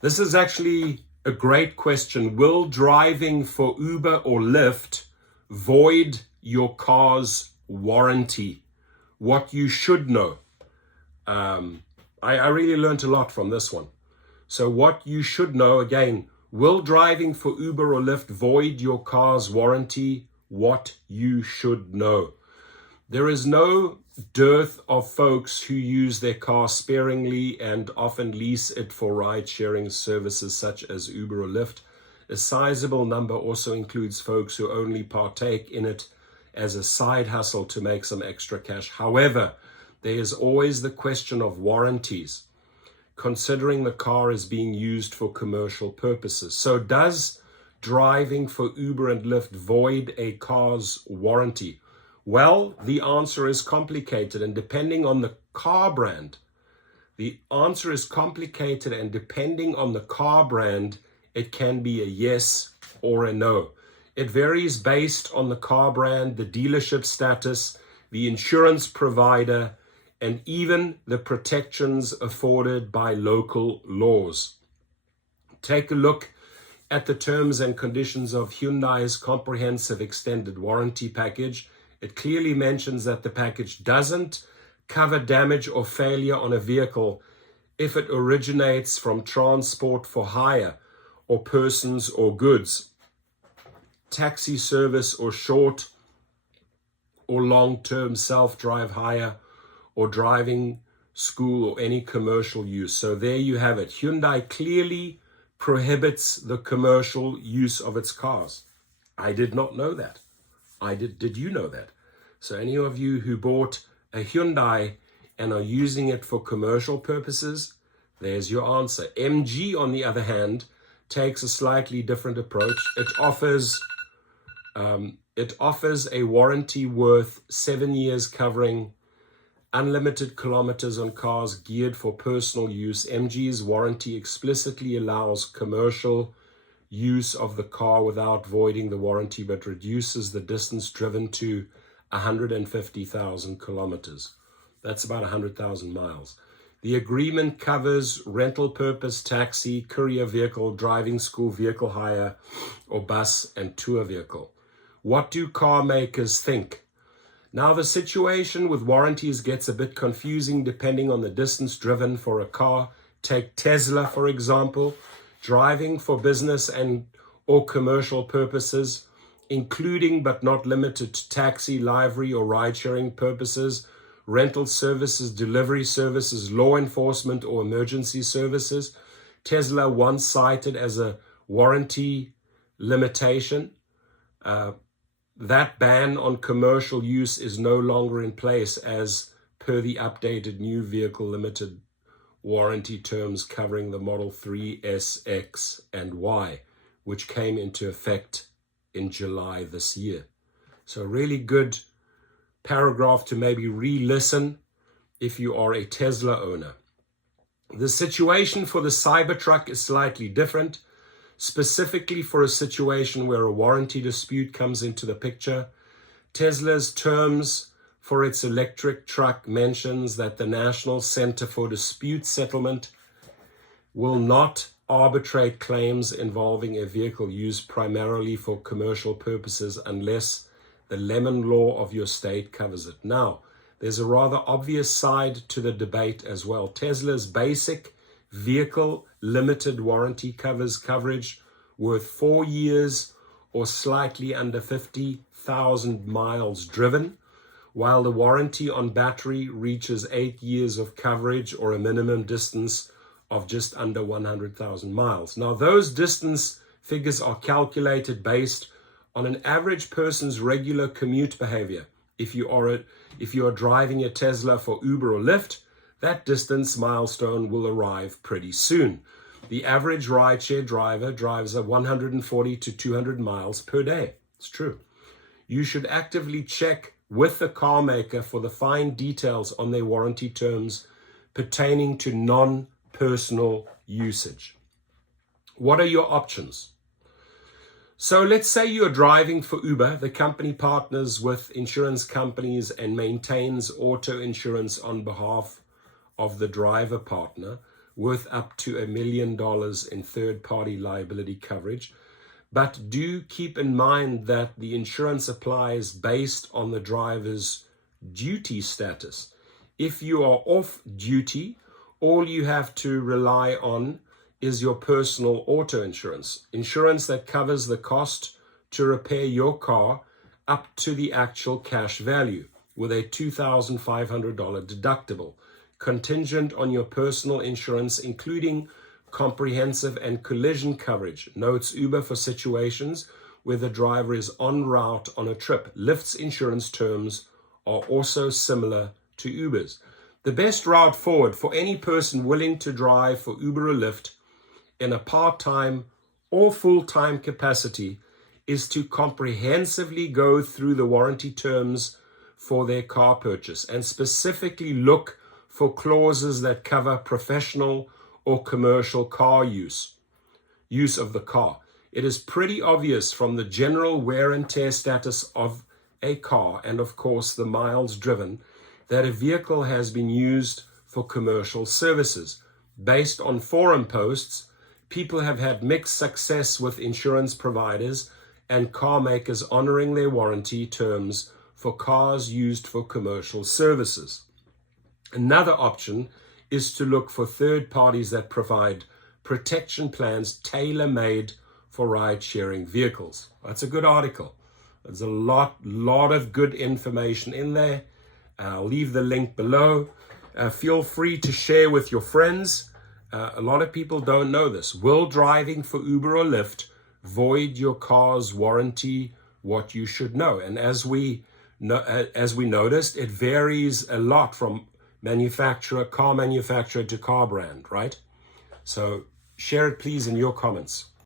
This is actually a great question. Will driving for Uber or Lyft void your car's warranty? What you should know. I really learned a lot from this one. So what you should know, again, will driving for Uber or Lyft void your car's warranty? What you should know. There is no dearth of folks who use their car sparingly and often lease it for ride-sharing services such as Uber or Lyft. A sizable number also includes folks who only partake in it as a side hustle to make some extra cash. However, there is always the question of warranties, considering the car is being used for commercial purposes. So does driving for Uber and Lyft void a car's warranty? Well, the answer is complicated, and depending on the car brand, it can be a yes or a no. It varies based on the car brand, the dealership status, the insurance provider, and even the protections afforded by local laws. Take a look at the terms and conditions of Hyundai's comprehensive extended warranty package. It clearly mentions that the package doesn't cover damage or failure on a vehicle if it originates from transport for hire or persons or goods, taxi service or short or long-term self-drive hire or driving school or any commercial use. So there you have it. Hyundai clearly prohibits the commercial use of its cars. I did not know that. Did you know that? So any of you who bought a Hyundai and are using it for commercial purposes, there's your answer. MG, on the other hand, takes a slightly different approach. It offers a warranty worth 7 years covering unlimited kilometers on cars geared for personal use. MG's warranty explicitly allows commercial use of the car without voiding the warranty, but reduces the distance driven to 150,000 kilometers. That's about 100,000 miles. The agreement covers rental purpose, taxi, courier vehicle, driving school vehicle hire, or bus and tour vehicle. What do car makers think? Now, the situation with warranties gets a bit confusing depending on the distance driven for a car. Take Tesla, for example. Driving for business and or commercial purposes, including but not limited to taxi, livery, or ride-sharing purposes, rental services, delivery services, law enforcement, or emergency services. Tesla once cited as a warranty limitation. That ban on commercial use is no longer in place as per the updated new vehicle limited warranty terms covering the Model 3, S, X, and Y, which came into effect in July this year. So a really good paragraph to maybe re-listen if you are a Tesla owner. The situation for the Cybertruck is slightly different, specifically for a situation where a warranty dispute comes into the picture. Tesla's terms for its electric truck mentions that the National Center for Dispute Settlement will not arbitrate claims involving a vehicle used primarily for commercial purposes unless the lemon law of your state covers it. Now, there's a rather obvious side to the debate as well. Tesla's basic vehicle limited warranty covers coverage worth 4 years or slightly under 50,000 miles driven, while the warranty on battery reaches 8 years of coverage or a minimum distance of just under 100,000 miles. Now, those distance figures are calculated based on an average person's regular commute behavior. If you are driving a Tesla for Uber or Lyft, that distance milestone will arrive pretty soon. The average rideshare driver drives 140 to 200 miles per day. It's true. You should actively check with the car maker for the fine details on their warranty terms pertaining to non-personal usage. What are your options? So let's say you're driving for Uber. The company partners with insurance companies and maintains auto insurance on behalf of the driver partner. worth up to $1 million in third-party liability coverage. But do keep in mind that the insurance applies based on the driver's duty status. If you are off duty, all you have to rely on is your personal auto insurance, insurance that covers the cost to repair your car up to the actual cash value with a $2,500 deductible, contingent on your personal insurance, including comprehensive and collision coverage. Notes Uber for situations where the driver is en route on a trip. Lyft's insurance terms are also similar to Uber's. The best route forward for any person willing to drive for Uber or Lyft in a part-time or full-time capacity is to comprehensively go through the warranty terms for their car purchase and specifically look for clauses that cover professional or commercial car use of the car. It is pretty obvious from the general wear and tear status of a car and of course the miles driven that a vehicle has been used for commercial services. Based on forum posts, people have had mixed success with insurance providers and car makers honoring their warranty terms for cars used for commercial services. Another option is to look for third parties that provide protection plans tailor-made for ride-sharing vehicles. That's a good article. There's a lot of good information in there. I'll leave the link below. Feel free to share with your friends. A lot of people don't know this. Will driving for Uber or Lyft void your car's warranty? What you should know. And as we noticed, it varies a lot from car manufacturer to car brand, right? So share it please in your comments.